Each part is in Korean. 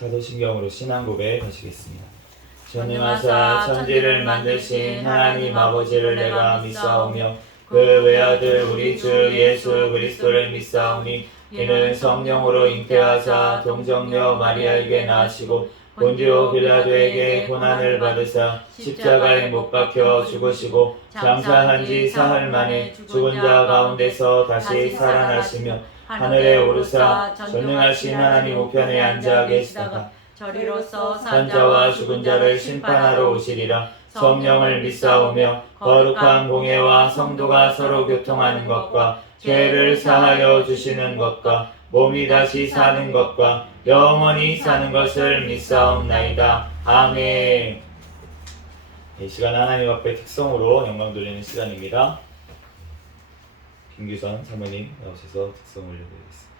사도신경으로 신앙 고백하시겠습니다. 전능하사 천지를 만드신 하나님 아버지를 내가 믿사오며 그 외아들 우리 주 예수 그리스도를 믿사오니 이는 성령으로 잉태하사 동정녀 마리아에게 나시고 본디오 빌라도에게 고난을 받으사 십자가에 못 박혀 죽으시고 장사한 지 사흘 만에 죽은 자 가운데서 다시 살아나시며 하늘에 오르사 전능하신 하나님 우편에 앉아 계시다가 저리로서 산자와 죽은 자를 심판하러 오시리라. 성령을 믿사오며 거룩한 공예와 성도가 서로 교통하는 것과 죄를 사하여 주시는 것과 몸이 다시 사는 것과 영원히 사는 것을 믿사옵나이다. 아멘. 이 시간 하나님 앞에 특성으로 영광 돌리는 시간입니다. 김규선 사모님 나오셔서 특성 올려드리겠습니다.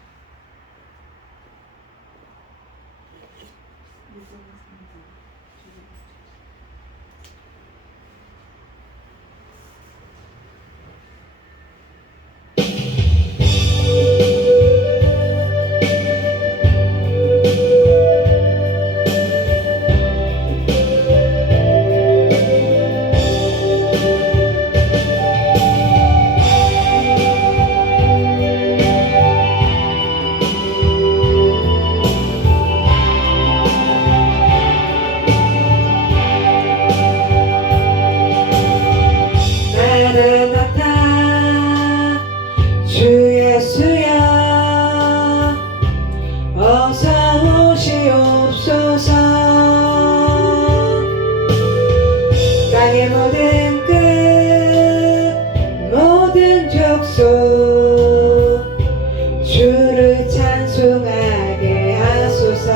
주를 찬송하게 하소서.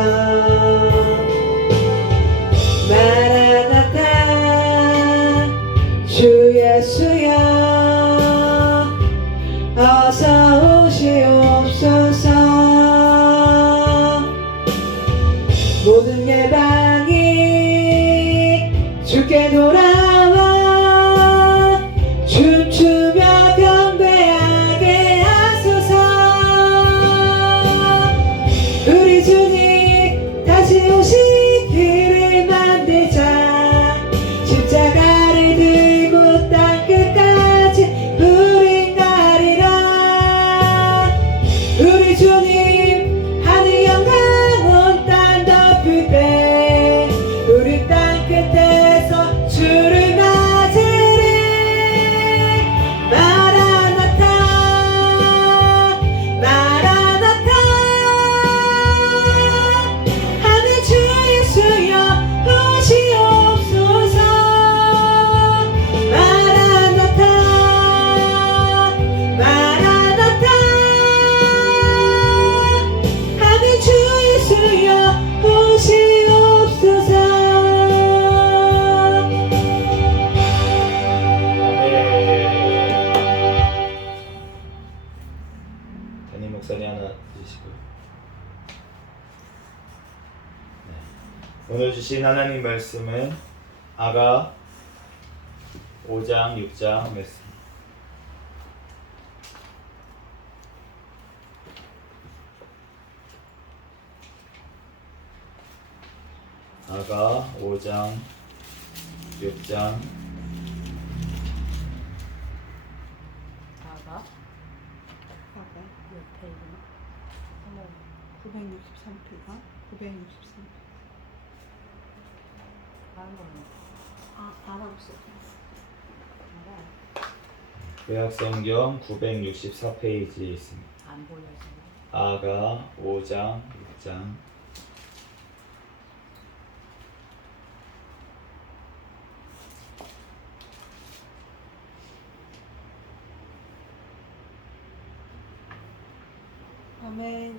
마라나타 주 예수여 어서 오시옵소서. 모든 예방이 주께 돌아와 춤추며 경배하게 하소서. 우리 주님 다시 오시기를 만들자. 십자가를 들고 땅끝까지 우린 가리라. 우리 주님 하늘 영광 온 땅 덮을 때 우리 땅끝에서 주를 맞으리. 마라나타 마라나타 하늘 주 예수여 오시옵소서. 마라나타 마라나타 하늘 주 예수여 오시옵소서. 담임 목사님 하나 드시고요. 오늘 주신 하나님 말씀은 아가 5장 6장 말씀. 아가 5장 6장 아가 몇 페이지나? 963페이지가 963. 다른 거는 알아봤어. 구약성경 964페이지에 있습니다. 안 보여서. 아가 5장 6장. 아멘.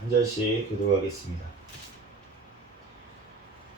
한 절씩 교독하겠습니다.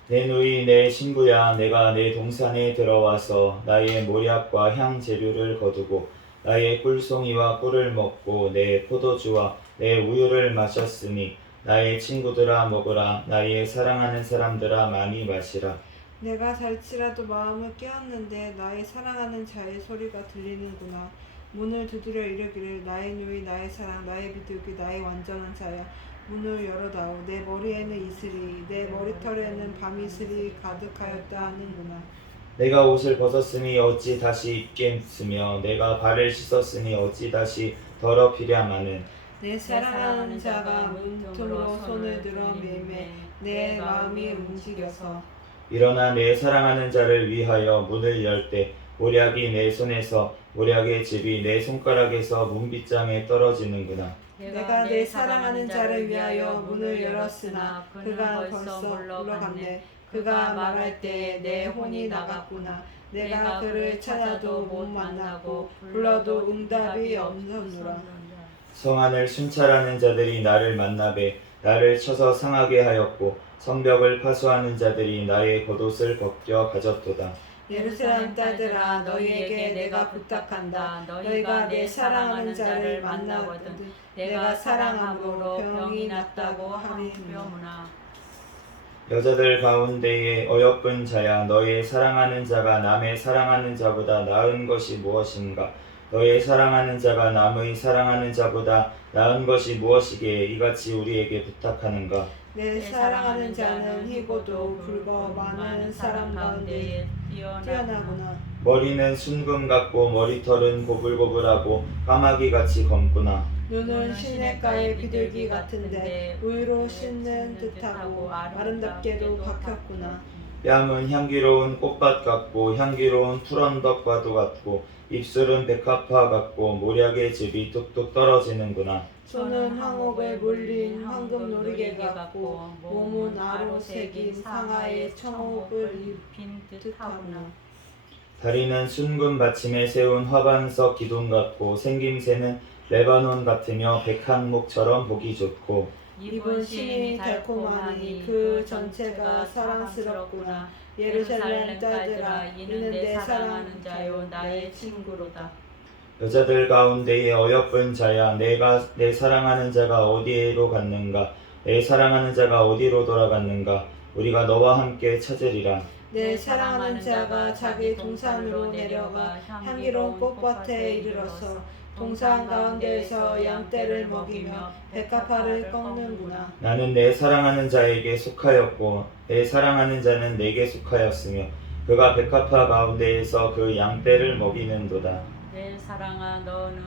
내 누이 내 신부야, 내가 내 동산에 들어와서 나의 모략과 향 재료를 거두고 나의 꿀송이와 꿀을 먹고 내 포도주와 내 우유를 마셨으니 나의 친구들아 먹으라. 나의 사랑하는 사람들아 많이 마시라. 내가 잘치라도 마음을 깨었는데 나의 사랑하는 자의 소리가 들리는구나. 문을 두드려 이르기를 나의 누이 나의 사랑 나의 비둘기 나의 완전한 자야. 문을 열어다오. 내 머리에는 이슬이 내 머리털에는 밤이슬이 가득하였다 하는구나. 내가 옷을 벗었으니 어찌 다시 입겠으며 내가 발을 씻었으니 어찌 다시 더럽히랴 마는 내 사랑하는 자가 문틈으로 손을 들어 매매 내 마음이 움직여서 일어나 내 사랑하는 자를 위하여 문을 열 때 모략이 내 손에서 모략의 즙이 내 손가락에서 문빗장에 떨어지는구나. 내가 내 사랑하는 자를 위하여 문을 열었으나 그가 벌써 물러갔네. 그가 말할 때에 내 혼이 나갔구나. 내가 그를 찾아도 못 만나고 불러도 응답이 없었노라. 성안을 순찰하는 자들이 나를 만나되 나를 쳐서 상하게 하였고 성벽을 파수하는 자들이 나의 겉옷을 벗겨 가졌도다. 예루살렘 딸들아 너희에게 내가 부탁한다. 너희가 내 사랑하는 자를 만나거든 내가 사랑함으로 병이 낫다고 하리이다. 여자들 가운데에 어여쁜 자야 너의 사랑하는 자가 남의 사랑하는 자보다 나은 것이 무엇인가? 너의 사랑하는 자가 남의 사랑하는 자보다 나은 것이 무엇이기에 이같이 우리에게 부탁하는가? 내 사랑하는 자는 희고도 붉어 많은 사람 가운데 뛰어나구나. 머리는 순금 같고 머리털은 고불고불하고 까마귀같이 검구나. 눈은 시냇가의 비둘기 같은데 우유로 씻는 듯하고 아름답게도 박혔구나. 뺨은 향기로운 꽃밭 같고 향기로운 풀언덕과도 같고 입술은 백합화 같고 모략의 즙이 뚝뚝 떨어지는구나. 손은 황옥에 물린 황금 놀이개 같고 몸은 아로 새긴 상아의 청옥을 입힌 듯하구나. 다리는 순금 받침에 세운 화반석 기둥 같고 생김새는 레바논 같으며 백항목처럼 보기 좋고 입은 심이 달콤하니 그 전체가 사랑스럽구나. 예루살렘 딸들아 이는 내 사랑하는 자요 나의 친구로다. 여자들 가운데에 어여쁜 자야 내가 내 사랑하는 자가 어디로 갔는가? 내 사랑하는 자가 어디로 돌아갔는가? 우리가 너와 함께 찾으리라. 내 사랑하는 자가 자기 동산으로 내려가 향기로운 꽃밭에 이르러서 동산 가운데에서 양떼를 먹이며 백합화를 꺾는구나. 나는 내 사랑하는 자에게 속하였고 내 사랑하는 자는 내게 속하였으며 그가 백합화 가운데에서 그 양떼를 먹이는도다. 내 사랑아 너는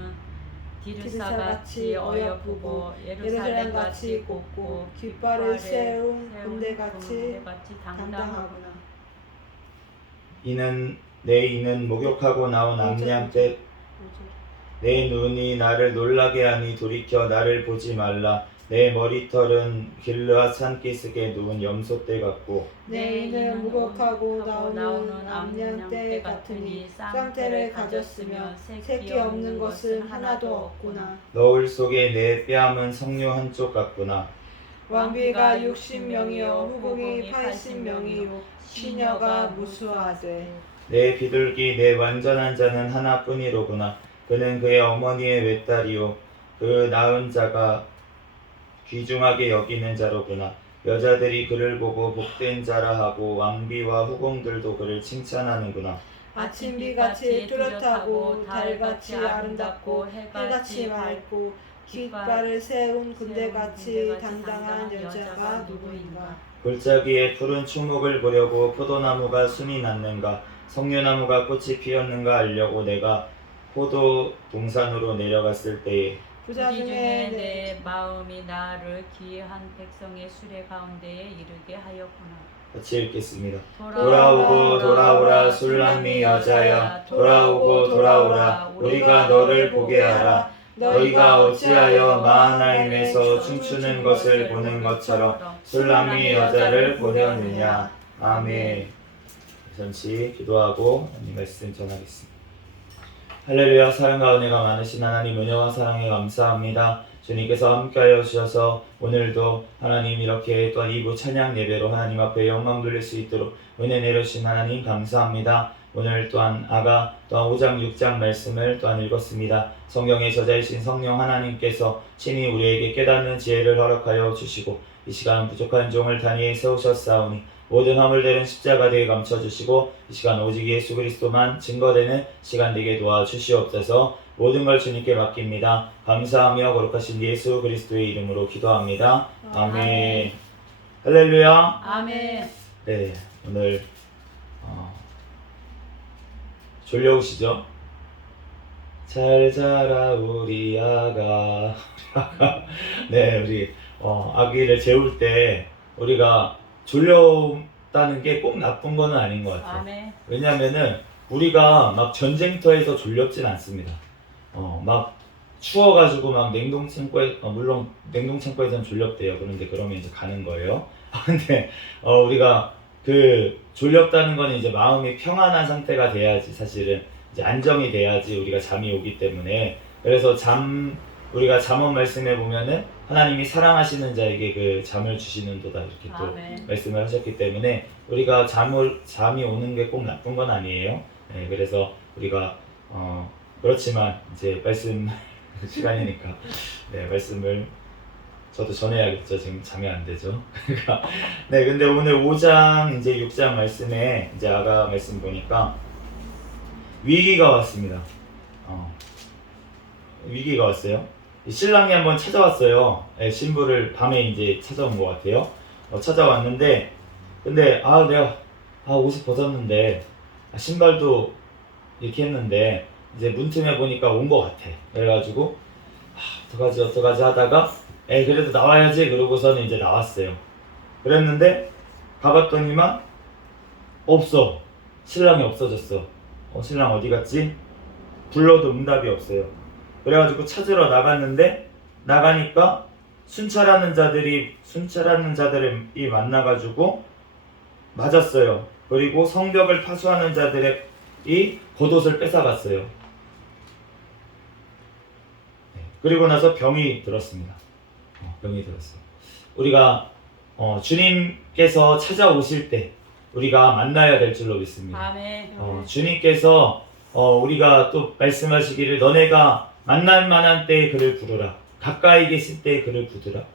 디르사같이 어여쁘고 예루살렘같이 곱고 깃발을 세운 군대같이 당당하구나. 이는 목욕하고 나온 암양 때 내 눈이 나를 놀라게 하니 돌이켜 나를 보지 말라. 내 머리털은 길르앗 산기슭에 누운 염소떼 같고 내 이는 목욕하고 나오는 암양떼 같으니 쌍떼를 가졌으며 새끼 없는 것은 하나도 없구나. 너울 속에 내 뺨은 석류 한쪽 같구나. 왕비가 60명이요 후궁이 80명이요 시녀가 무수하되 내 비둘기 내 완전한 자는 하나뿐이로구나. 그는 그의 어머니의 외딸이요 그 낳은 자가 귀중하게 여기는 자로구나. 여자들이 그를 보고 복된 자라 하고 왕비와 후궁들도 그를 칭찬하는구나. 아침비같이 뚜렷하고 달같이 아름답고 해같이 맑고 깃발을 세운 군대같이 당당한 여자가 누구인가. 골짜기에 푸른 추목을 보려고 포도나무가 순이 났는가 석류나무가 꽃이 피었는가 알려고 내가 포도 동산으로 내려갔을 때에 부자 중에 내 마음이 나를 기이한 백성의 수레 가운데에 이르게 하였구나. 같이 읽겠습니다. 돌아오고 돌아오라 술람미 여자여 돌아오고 돌아오라 우리가 너를 보게 하라. 너희가 어찌하여 마하나임에서 춤추는 것을 보는 것처럼 술람미 여자를 보려느냐. 아멘. 잠시 기도하고 말씀 전하겠습니다. 할렐루야. 사랑과 은혜가 많으신 하나님 은혜와 사랑에 감사합니다. 주님께서 함께하여 주셔서 오늘도 하나님 이렇게 또한 2부 찬양 예배로 하나님 앞에 영광 돌릴 수 있도록 은혜 내려주신 하나님 감사합니다. 오늘 또한 또한 5장 6장 말씀을 또한 읽었습니다. 성경의 저자이신 성령 하나님께서 친히 우리에게 깨닫는 지혜를 허락하여 주시고 이 시간 부족한 종을 단위에 세우셨사오니 모든 허물들은 십자가대에 감춰주시고 이 시간 오직 예수 그리스도만 증거되는 시간 되게 도와주시옵소서. 모든 걸 주님께 맡깁니다. 감사하며 거룩하신 예수 그리스도의 이름으로 기도합니다. 아멘. 할렐루야. 아멘. 네, 오늘 졸려오시죠? 잘 자라 우리 아가. 네, 우리 아기를 재울 때 우리가 졸려다는 게 꼭 나쁜 거는 아닌 것 같아요. 아멘. 왜냐면은 우리가 막 전쟁터에서 졸렵진 않습니다. 막 추워가지고 막 냉동창고에 물론 냉동창고에서는 졸렵대요. 그런데 그러면 이제 가는 거예요. 근데 우리가 그 졸렵다는 거는 이제 마음이 평안한 상태가 돼야지, 사실은 이제 안정이 돼야지 우리가 잠이 오기 때문에. 그래서 우리가 잠언 말씀에 보면은 하나님이 사랑하시는 자에게 그 잠을 주시는도다 이렇게 또 아멘. 말씀을 하셨기 때문에 우리가 잠이 오는 게 꼭 나쁜 건 아니에요. 네, 그래서 우리가 그렇지만 이제 말씀 시간이니까 네, 말씀을 저도 전해야겠죠. 지금 잠이 안 되죠. 그러니까 네, 근데 오늘 5장 이제 6장 말씀에 이제 아까 말씀 보니까 위기가 왔습니다. 위기가 왔어요. 신랑이 한번 찾아왔어요. 네, 신부를 밤에 이제 찾아온 것 같아요. 찾아왔는데 근데 내가 옷을 벗었는데 신발도 이렇게 했는데 이제 문틈에 보니까 온 것 같아. 그래가지고 어떡하지 하다가 그래도 나와야지 그러고서는 이제 나왔어요. 그랬는데 가봤더니만 없어. 신랑이 없어졌어. 신랑 어디 갔지? 불러도 응답이 없어요. 그래가지고 찾으러 나갔는데 나가니까 순찰하는 자들이 만나가지고 맞았어요. 그리고 성벽을 파수하는 자들이 겉옷을 뺏어갔어요. 그리고 나서 병이 들었습니다. 병이 들었어요. 우리가 주님께서 찾아오실 때 우리가 만나야 될 줄로 믿습니다. 아멘. 주님께서 우리가 또 말씀하시기를 너네가 만날 만한 때에 그를 부르라. 가까이 계실 때에 그를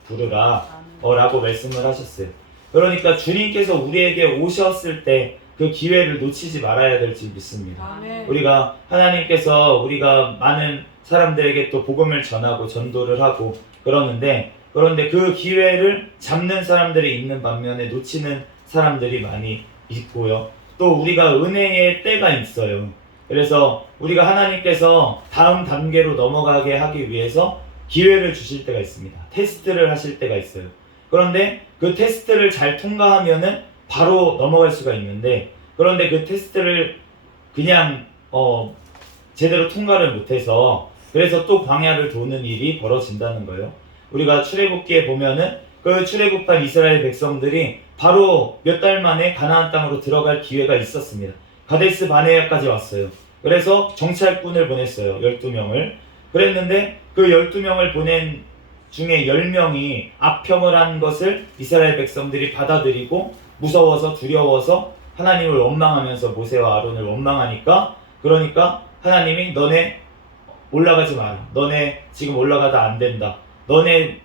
부르라. 라고 말씀을 하셨어요. 그러니까 주님께서 우리에게 오셨을 때 그 기회를 놓치지 말아야 될 줄 믿습니다. 아멘. 우리가 하나님께서 우리가 많은 사람들에게 또 복음을 전하고 전도를 하고 그러는데 그런데 그 기회를 잡는 사람들이 있는 반면에 놓치는 사람들이 많이 있고요. 또 우리가 은혜의 때가 있어요. 그래서 우리가 하나님께서 다음 단계로 넘어가게 하기 위해서 기회를 주실 때가 있습니다. 테스트를 하실 때가 있어요. 그런데 그 테스트를 잘 통과하면은 바로 넘어갈 수가 있는데 그런데 그 테스트를 그냥 제대로 통과를 못해서 그래서 또 광야를 도는 일이 벌어진다는 거예요. 우리가 출애굽기에 보면은 그 출애굽한 이스라엘 백성들이 바로 몇 달 만에 가나안 땅으로 들어갈 기회가 있었습니다. 가데스 바네아까지 왔어요. 그래서 정찰꾼을 보냈어요. 12명을. 그랬는데 그 12명을 보낸 중에 10명이 악평을 한 것을 이스라엘 백성들이 받아들이고 무서워서 두려워서 하나님을 원망하면서 모세와 아론을 원망하니까 그러니까 하나님이 너네 올라가지 마라. 너네 지금 올라가다 안 된다. 너네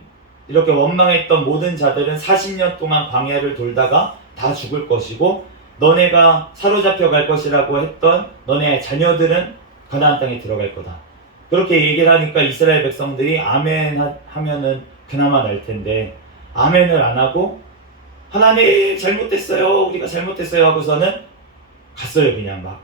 이렇게 원망했던 모든 자들은 40년 동안 광야를 돌다가 다 죽을 것이고 너네가 사로잡혀 갈 것이라고 했던 너네 자녀들은 가나안 땅에 들어갈 거다. 그렇게 얘기를 하니까 이스라엘 백성들이 아멘 하면은 그나마 날 텐데 아멘을 안 하고 하나님 잘못됐어요. 우리가 잘못했어요 하고서는 갔어요. 그냥 막.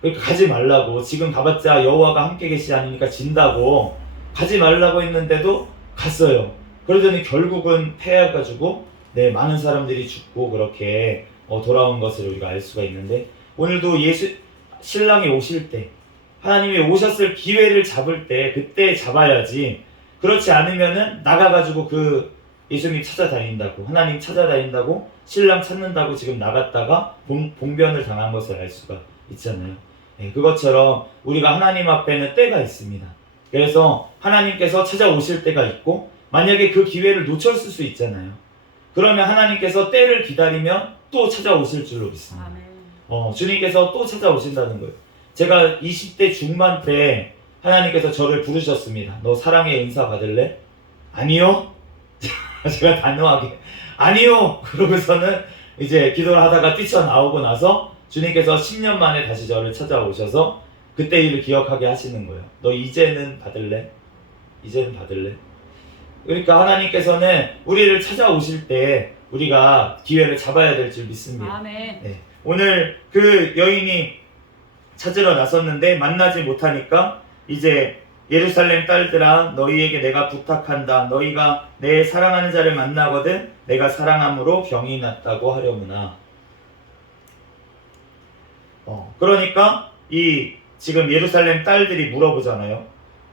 그러니까 가지 말라고. 지금 가봤자 여호와가 함께 계시지 않으니까 진다고 가지 말라고 했는데도 갔어요. 그러더니 결국은 패해가지고 많은 사람들이 죽고 그렇게 돌아온 것을 우리가 알 수가 있는데 오늘도 신랑이 오실 때 하나님이 오셨을 기회를 잡을 때 그때 잡아야지. 그렇지 않으면은 나가가지고 그 예수님 찾아다닌다고 하나님 찾아다닌다고 신랑 찾는다고 지금 나갔다가 봉변을 당한 것을 알 수가 있잖아요. 그것처럼 우리가 하나님 앞에는 때가 있습니다. 그래서 하나님께서 찾아오실 때가 있고 만약에 그 기회를 놓쳤을 수 있잖아요. 그러면 하나님께서 때를 기다리면 또 찾아오실 줄로 믿습니다. 아멘. 주님께서 또 찾아오신다는 거예요. 제가 20대 중반 때 하나님께서 저를 부르셨습니다. 너 사랑의 은사 받을래? 아니요. 제가 단호하게 아니요. 그러고서는 이제 기도를 하다가 뛰쳐나오고 나서 주님께서 10년 만에 다시 저를 찾아오셔서 그때 일을 기억하게 하시는 거예요. 너 이제는 받을래? 이제는 받을래? 그러니까 하나님께서는 우리를 찾아오실 때 우리가 기회를 잡아야 될 줄 믿습니다. 아멘. 네. 오늘 그 여인이 찾으러 나섰는데 만나지 못하니까 이제 예루살렘 딸들아 너희에게 내가 부탁한다. 너희가 내 사랑하는 자를 만나거든 내가 사랑함으로 병이 났다고 하려무나. 그러니까 이 지금 예루살렘 딸들이 물어보잖아요.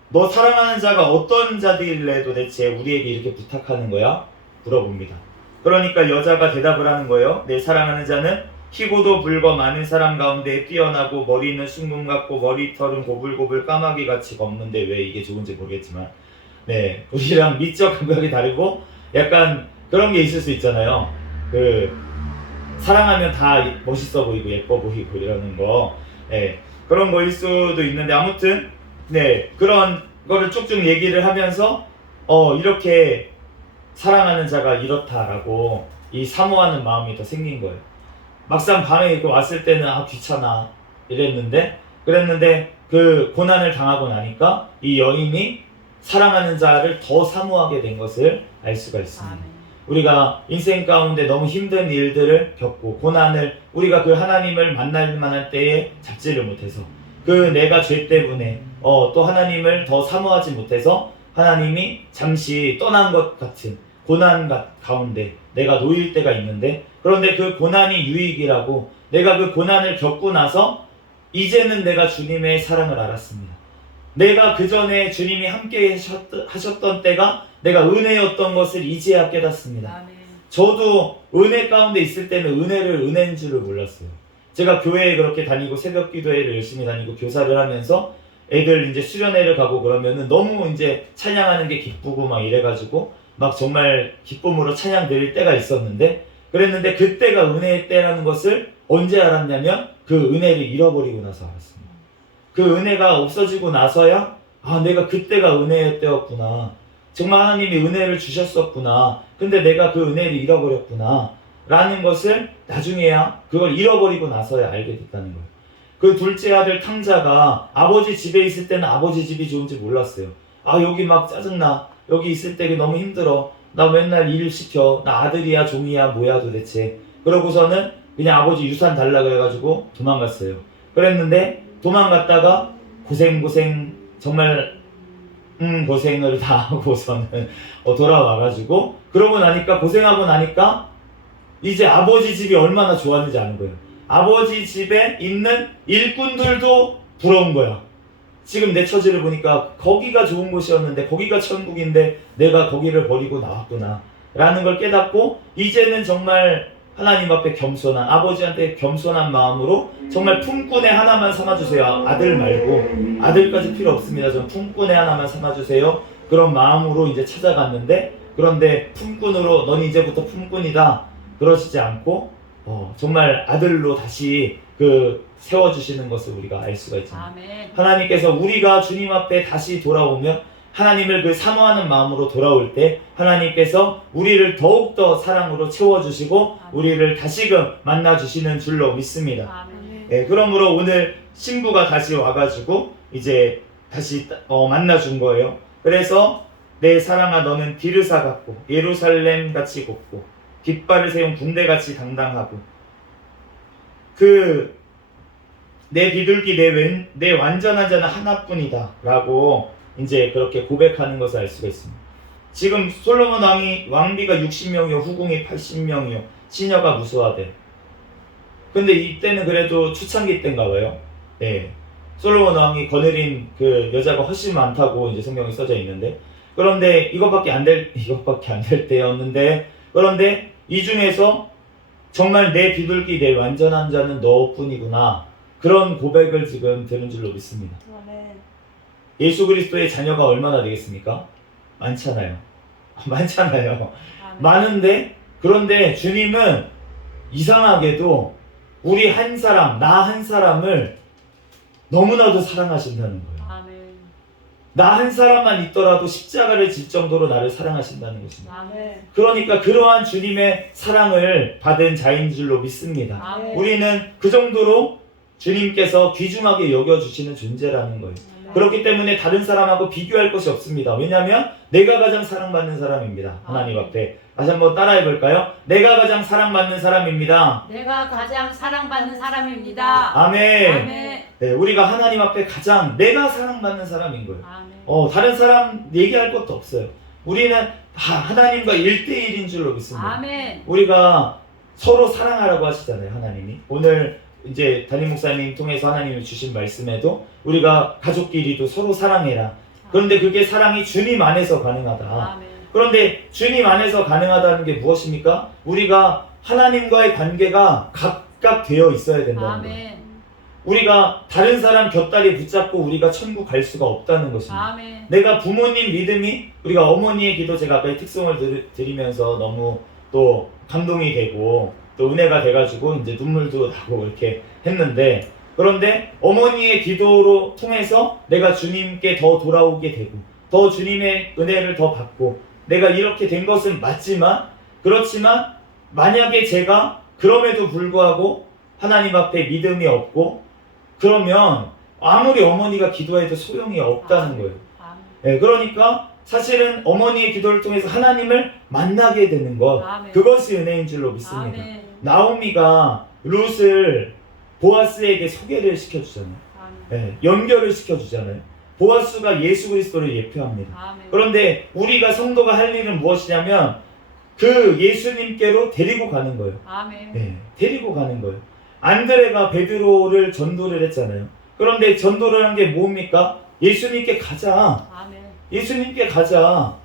너 사랑하는 자가 어떤 자들래 도대체 우리에게 이렇게 부탁하는 거야? 물어봅니다. 그러니까 여자가 대답을 하는 거예요. 내 사랑하는 자는 희고도 붉어 많은 사람 가운데 뛰어나고 머리는 숭뵼 같고 머리털은 고불고불 까마귀같이 걷는데 왜 이게 좋은지 모르겠지만 네 우리랑 미적 감각이 다르고 약간 그런 게 있을 수 있잖아요. 그 사랑하면 다 멋있어 보이고 예뻐 보이고 이러는 거 네, 그런 거일 수도 있는데 아무튼 네 그런 거를 쭉쭉 얘기를 하면서 이렇게 사랑하는 자가 이렇다라고 이 사모하는 마음이 더 생긴 거예요. 막상 밤에 이거 왔을 때는 귀찮아 그랬는데 그 고난을 당하고 나니까 이 여인이 사랑하는 자를 더 사모하게 된 것을 알 수가 있습니다. 아멘. 우리가 인생 가운데 너무 힘든 일들을 겪고 고난을 우리가 그 하나님을 만날 만한 때에 잡지를 못해서 그 내가 죄 때문에 또 하나님을 더 사모하지 못해서 하나님이 잠시 떠난 것 같은 고난 가운데 내가 놓일 때가 있는데 그런데 그 고난이 유익이라고 내가 그 고난을 겪고 나서 이제는 내가 주님의 사랑을 알았습니다. 내가 그 전에 주님이 함께 하셨던 때가 내가 은혜였던 것을 이제야 깨닫습니다. 아멘. 저도 은혜 가운데 있을 때는 은혜를 은혜인 줄을 몰랐어요. 제가 교회에 그렇게 다니고 새벽 기도회를 열심히 다니고 교사를 하면서 애들 이제 수련회를 가고 그러면은 너무 이제 찬양하는 게 기쁘고 막 이래가지고 막 정말 기쁨으로 찬양 드릴 때가 있었는데 그랬는데 그때가 은혜의 때라는 것을 언제 알았냐면 그 은혜를 잃어버리고 나서 알았습니다. 그 은혜가 없어지고 나서야 내가 그때가 은혜의 때였구나. 정말 하나님이 은혜를 주셨었구나. 근데 내가 그 은혜를 잃어버렸구나. 라는 것을 나중에야 그걸 잃어버리고 나서야 알게 됐다는 거예요. 그 둘째 아들 탕자가 아버지 집에 있을 때는 아버지 집이 좋은지 몰랐어요. 여기 막 짜증나. 여기 있을 때 너무 힘들어. 나 맨날 일 시켜. 나 아들이야 종이야 뭐야 도대체. 그러고서는 그냥 아버지 유산 달라 그래가지고 도망갔어요. 그랬는데 도망갔다가 고생 정말 고생을 다 하고서는 돌아와가지고 그러고 나니까 고생하고 나니까 이제 아버지 집이 얼마나 좋았는지 아는 거예요. 아버지 집에 있는 일꾼들도 부러운 거야. 지금 내 처지를 보니까 거기가 좋은 곳이었는데 거기가 천국인데 내가 거기를 버리고 나왔구나 라는 걸 깨닫고 이제는 정말 하나님 앞에 겸손한 아버지한테 겸손한 마음으로 정말 품꾼의 하나만 삼아주세요. 아들 말고 아들까지 필요 없습니다. 전 품꾼의 하나만 삼아주세요. 그런 마음으로 이제 찾아갔는데 그런데 품꾼으로 넌 이제부터 품꾼이다 그러시지 않고 정말 아들로 다시 세워주시는 것을 우리가 알 수가 있잖아요. 아멘. 하나님께서 우리가 주님 앞에 다시 돌아오면 하나님을 사모하는 마음으로 돌아올 때 하나님께서 우리를 더욱더 사랑으로 채워주시고 우리를 다시금 만나주시는 줄로 믿습니다. 아멘. 그러므로 오늘 신부가 다시 와가지고 이제 다시 만나준 거예요. 그래서 내 사랑아 너는 디르사 같고 예루살렘 같이 곱고 깃발을 세운 군대같이 당당하고 내 비둘기 내 완전한 자는 하나뿐이다 라고 이제 그렇게 고백하는 것을 알 수가 있습니다. 지금 솔로몬 왕비가 60명이요 후궁이 80명이요 시녀가 무수하대. 근데 이때는 그래도 초창기 때인가 봐요. 솔로몬 왕이 거느린 그 여자가 훨씬 많다고 이제 성경에 써져 있는데 그런데 이것밖에 안 될 때였는데 그런데 이 중에서 정말 내 비둘기 내 완전한 자는 너뿐이구나 그런 고백을 지금 들은 줄로 믿습니다. 예수 그리스도의 자녀가 얼마나 되겠습니까? 많잖아요. 아멘. 많은데 그런데 주님은 이상하게도 우리 한 사람, 나 한 사람을 너무나도 사랑하신다는 거예요. 아멘. 나 한 사람만 있더라도 십자가를 질 정도로 나를 사랑하신다는 것입니다. 아멘. 그러니까 그러한 주님의 사랑을 받은 자인 줄로 믿습니다. 아멘. 우리는 그 정도로 주님께서 귀중하게 여겨주시는 존재라는 거예요. 그렇기 때문에 다른 사람하고 비교할 것이 없습니다. 왜냐하면 내가 가장 사랑받는 사람입니다. 하나님 앞에. 다시 한번 따라해 볼까요? 내가 가장 사랑받는 사람입니다. 내가 가장 사랑받는 사람입니다. 아멘. 아멘. 네, 우리가 하나님 앞에 가장 내가 사랑받는 사람인 거예요. 아멘. 다른 사람 얘기할 것도 없어요. 우리는 다 하나님과 1대1인 줄로 믿습니다. 아멘. 우리가 서로 사랑하라고 하시잖아요. 하나님이. 오늘 이제 담임 목사님 통해서 하나님이 주신 말씀에도 우리가 가족끼리도 서로 사랑해라. 그런데 그게 사랑이 주님 안에서 가능하다. 아멘. 그런데 주님 안에서 가능하다는 게 무엇입니까? 우리가 하나님과의 관계가 각각 되어 있어야 된다는 거예요. 아멘. 우리가 다른 사람 곁다리 붙잡고 우리가 천국 갈 수가 없다는 것입니다. 아멘. 내가 부모님 믿음이, 우리가 어머니의 기도, 제가 아까 이 특성을 드리면서 너무 또 감동이 되고 또 은혜가 돼가지고 이제 눈물도 나고 이렇게 했는데, 그런데 어머니의 기도로 통해서 내가 주님께 더 돌아오게 되고 더 주님의 은혜를 더 받고 내가 이렇게 된 것은 맞지만, 그렇지만 만약에 제가 그럼에도 불구하고 하나님 앞에 믿음이 없고 그러면 아무리 어머니가 기도해도 소용이 없다는 거예요. 아멘. 네, 그러니까 사실은 어머니의 기도를 통해서 하나님을 만나게 되는 것, 아멘. 그것이 은혜인 줄로 믿습니다. 아멘. 나오미가 룻을 보아스에게 소개를 시켜주잖아요. 아멘. 네, 연결을 시켜주잖아요. 보아스가 예수 그리스도를 예표합니다. 아멘. 그런데 우리가 성도가 할 일은 무엇이냐면 그 예수님께로 데리고 가는 거예요. 아멘. 네, 데리고 가는 거예요. 안드레가 베드로를 전도를 했잖아요. 그런데 전도를 한 게 뭡니까? 예수님께 가자. 아멘. 예수님께 가자.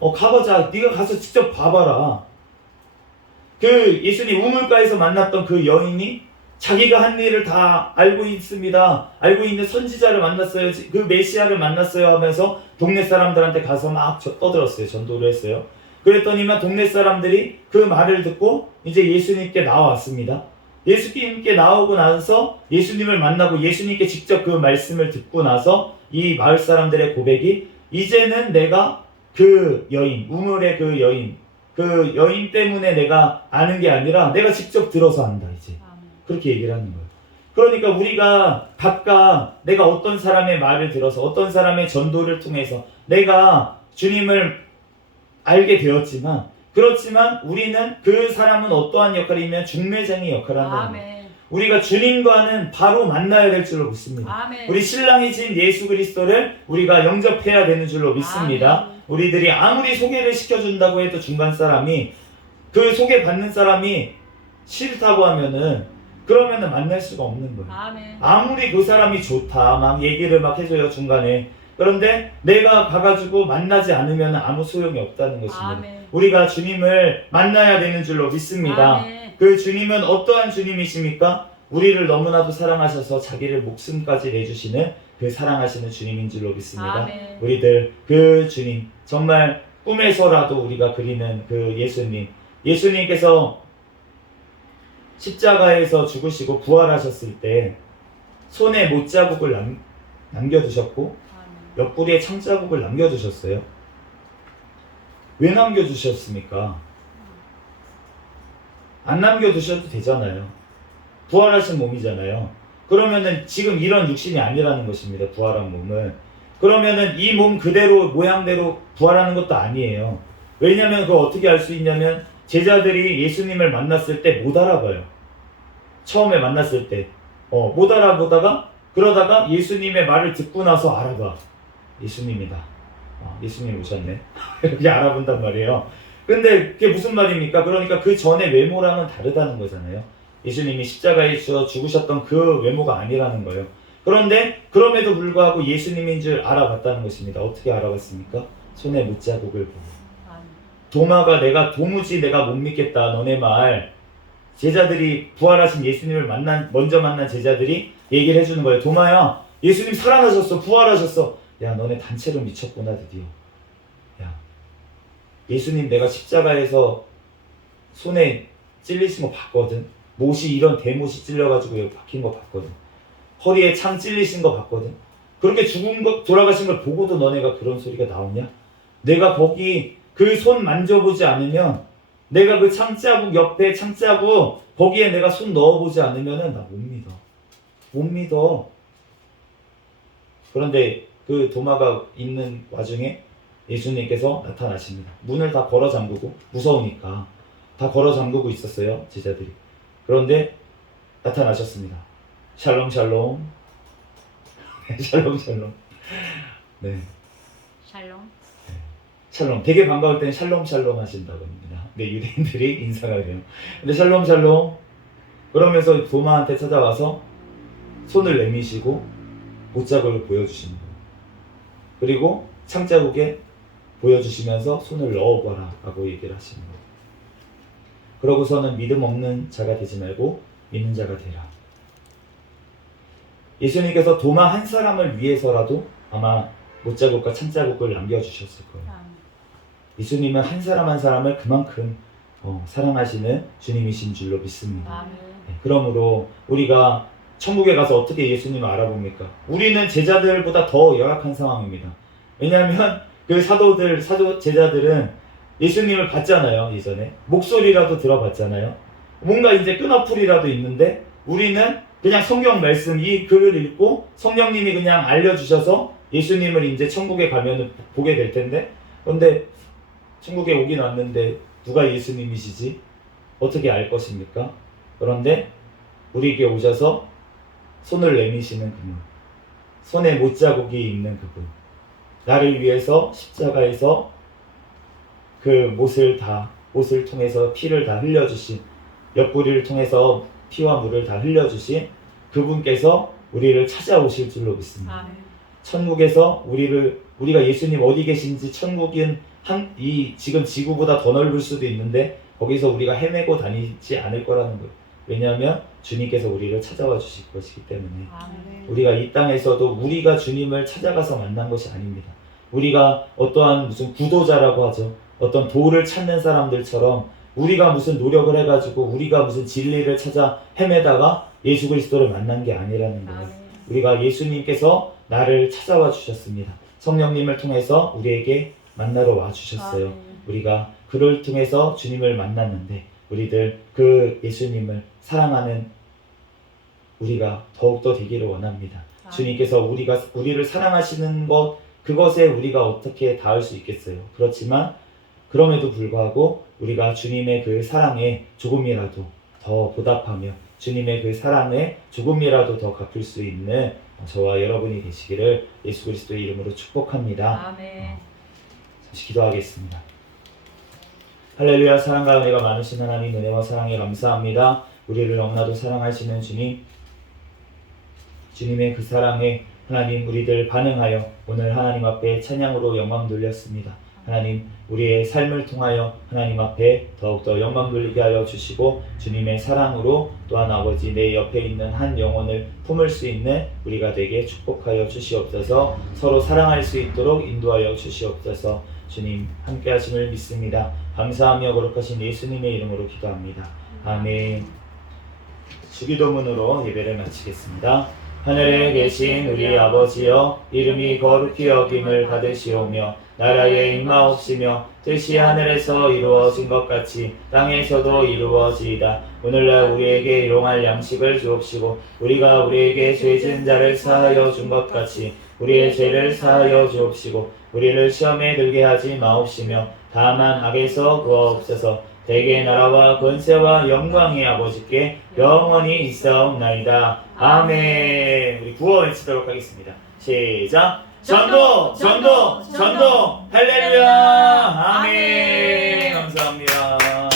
가보자. 네가 가서 직접 봐봐라. 그 예수님 우물가에서 만났던 그 여인이 자기가 한 일을 다 알고 있습니다. 알고 있는 선지자를 만났어요. 그 메시아를 만났어요 하면서 동네 사람들한테 가서 막 떠들었어요. 전도를 했어요. 그랬더니만 동네 사람들이 그 말을 듣고 이제 예수님께 나왔습니다. 예수님께 나오고 나서 예수님을 만나고 예수님께 직접 그 말씀을 듣고 나서 이 마을 사람들의 고백이, 이제는 내가 그 여인, 우물의 그 여인 때문에 내가 아는 게 아니라 내가 직접 들어서 안다 이제. 아멘. 그렇게 얘기를 하는 거예요. 그러니까 우리가 각각 내가 어떤 사람의 말을 들어서 어떤 사람의 전도를 통해서 내가 주님을 알게 되었지만, 그렇지만 우리는 그 사람은 어떠한 역할이면 중매장의 역할을 한다는 거예요. 아멘. 우리가 주님과는 바로 만나야 될 줄로 믿습니다. 아멘. 우리 신랑이신 예수 그리스도를 우리가 영접해야 되는 줄로 믿습니다. 아멘. 우리들이 아무리 소개를 시켜준다고 해도 중간 사람이, 그 소개받는 사람이 싫다고 하면은 그러면은 만날 수가 없는 거예요. 아멘. 아무리 그 사람이 좋다 막 얘기를 막 해줘요 중간에. 그런데 내가 가가지고 만나지 않으면 아무 소용이 없다는 것입니다. 아멘. 우리가 주님을 만나야 되는 줄로 믿습니다. 아멘. 그 주님은 어떠한 주님이십니까? 우리를 너무나도 사랑하셔서 자기를 목숨까지 내주시는 그 사랑하시는 주님인 줄로 믿습니다. 아멘. 우리들 그 주님, 정말 꿈에서라도 우리가 그리는 그 예수님께서 십자가에서 죽으시고 부활하셨을 때 손에 못자국을 남겨두셨고 아멘. 옆구리에 창자국을 남겨두셨어요. 왜 남겨두셨습니까? 안 남겨두셔도 되잖아요. 부활하신 몸이잖아요. 그러면은 지금 이런 육신이 아니라는 것입니다. 부활한 몸은. 그러면은 이 몸 그대로 모양대로 부활하는 것도 아니에요. 왜냐면 그걸 어떻게 알 수 있냐면 제자들이 예수님을 만났을 때 못 알아봐요. 처음에 만났을 때 못 알아보다가 그러다가 예수님의 말을 듣고 나서 알아봐. 예수님이다. 예수님 오셨네. 이렇게 알아본단 말이에요. 근데 그게 무슨 말입니까? 그러니까 그 전에 외모랑은 다르다는 거잖아요. 예수님이 십자가에 죽으셨던 그 외모가 아니라는 거예요. 그런데 그럼에도 불구하고 예수님인 줄 알아봤다는 것입니다. 어떻게 알아봤습니까? 손에 못자국을 보고. 아멘. 도마가 도무지 내가 못 믿겠다 너네 말. 제자들이 부활하신 예수님을 먼저 만난 제자들이 얘기를 해주는 거예요. 도마야, 예수님 살아나셨어. 부활하셨어. 야, 너네 단체로 미쳤구나 드디어. 야, 예수님 내가 십자가에서 손에 찔리신 거 봤거든. 못이 이런 대못이 찔려가지고 여기 박힌 거 봤거든. 허리에 창 찔리신 거 봤거든. 그렇게 돌아가신 걸 보고도 너네가 그런 소리가 나오냐? 내가 거기 그 손 만져보지 않으면, 내가 그 창자국 옆에 창자국 거기에 내가 손 넣어보지 않으면은 나 못 믿어. 못 믿어. 그런데 그 도마가 있는 와중에 예수님께서 나타나십니다. 문을 다 걸어 잠그고, 무서우니까 다 걸어 잠그고 있었어요, 제자들이. 그런데 나타나셨습니다. 샬롬 샬롬. 샬롬 샬롬. 네, 샬롬. 샬롬. 되게 반가울 땐 샬롬 샬롬 하신다고 합니다. 근데 유대인들이 인사가 그래요. 근데 샬롬 샬롬 그러면서 도마한테 찾아와서 손을 내미시고 못자국을 보여주시는 거예요. 그리고 창자국에 보여주시면서 손을 넣어봐라 라고 얘기를 하시는 거예요. 그러고서는 믿음 없는 자가 되지 말고 믿는 자가 되라. 예수님께서 도마 한 사람을 위해서라도 아마 못자국과 창자국을 남겨주셨을 거예요. 예수님은 한 사람 한 사람을 그만큼 사랑하시는 주님이신 줄로 믿습니다. 아멘. 네, 그러므로 우리가 천국에 가서 어떻게 예수님을 알아봅니까? 우리는 제자들보다 더 열악한 상황입니다. 왜냐하면 그 제자들은 예수님을 봤잖아요. 예전에 목소리라도 들어봤잖아요. 뭔가 이제 끈어풀이라도 있는데 우리는 그냥 성경 말씀 이 글을 읽고 성령님이 그냥 알려주셔서 예수님을 이제 천국에 가면 보게 될 텐데, 그런데 천국에 오긴 왔는데 누가 예수님이시지? 어떻게 알 것입니까? 그런데 우리에게 오셔서 손을 내미시는 그분, 손에 못자국이 있는 그분, 나를 위해서 십자가에서 그 못을 통해서 피를 다 흘려주신, 옆구리를 통해서 피와 물을 다 흘려주신 그분께서 우리를 찾아오실 줄로 믿습니다. 아멘. 천국에서 우리가 예수님 어디 계신지, 천국은 지금 지구보다 더 넓을 수도 있는데 거기서 우리가 헤매고 다니지 않을 거라는 거예요. 왜냐하면 주님께서 우리를 찾아와 주실 것이기 때문에. 아멘. 우리가 이 땅에서도 우리가 주님을 찾아가서 만난 것이 아닙니다. 우리가 어떠한 무슨 구도자라고 하죠. 어떤 도를 찾는 사람들처럼 우리가 무슨 노력을 해가지고 우리가 무슨 진리를 찾아 헤매다가 예수 그리스도를 만난 게 아니라는 거예요. 아멘. 우리가 예수님께서 나를 찾아와 주셨습니다. 성령님을 통해서 우리에게 만나러 와 주셨어요. 아멘. 우리가 그를 통해서 주님을 만났는데 우리들 그 예수님을 사랑하는 우리가 더욱더 되기를 원합니다. 아멘. 주님께서 우리를 사랑하시는 그것에 우리가 어떻게 닿을 수 있겠어요. 그렇지만 그럼에도 불구하고 우리가 주님의 그 사랑에 조금이라도 더 보답하며 주님의 그 사랑에 조금이라도 더 갚을 수 있는 저와 여러분이 되시기를 예수 그리스도의 이름으로 축복합니다. 아멘. 잠시 기도하겠습니다. 할렐루야. 사랑과 은혜가 많으신 하나님, 은혜와 사랑에 감사합니다. 우리를 너무나도 사랑하시는 주님, 주님의 그 사랑에 하나님 우리들 반응하여 오늘 하나님 앞에 찬양으로 영광 돌렸습니다. 하나님 우리의 삶을 통하여 하나님 앞에 더욱더 영광 돌리게 하여 주시고 주님의 사랑으로 또한 아버지 내 옆에 있는 한 영혼을 품을 수 있는 우리가 되게 축복하여 주시옵소서. 서로 사랑할 수 있도록 인도하여 주시옵소서. 주님 함께 하심을 믿습니다. 감사하며 거룩하신 예수님의 이름으로 기도합니다. 아멘. 주기도문으로 예배를 마치겠습니다. 하늘에 계신 우리 아버지여, 이름이 거룩히 여김을 받으시오며 나라의 임하옵시며 뜻이 하늘에서 이루어진 것 같이 땅에서도 이루어지이다. 오늘날 우리에게 일용할 양식을 주옵시고 우리가 우리에게 죄 지은 자를 사하여 준 것 같이 우리의 죄를 사하여 주옵시고 우리를 시험에 들게 하지 마옵시며 다만 악에서 구하옵소서. 대개 나라와 권세와 영광이 아버지께 영원히 있사옵나이다. 아멘. 우리 구호 외치도록 하겠습니다. 시작. 전도, 전도, 전도. 할렐루야. 아멘.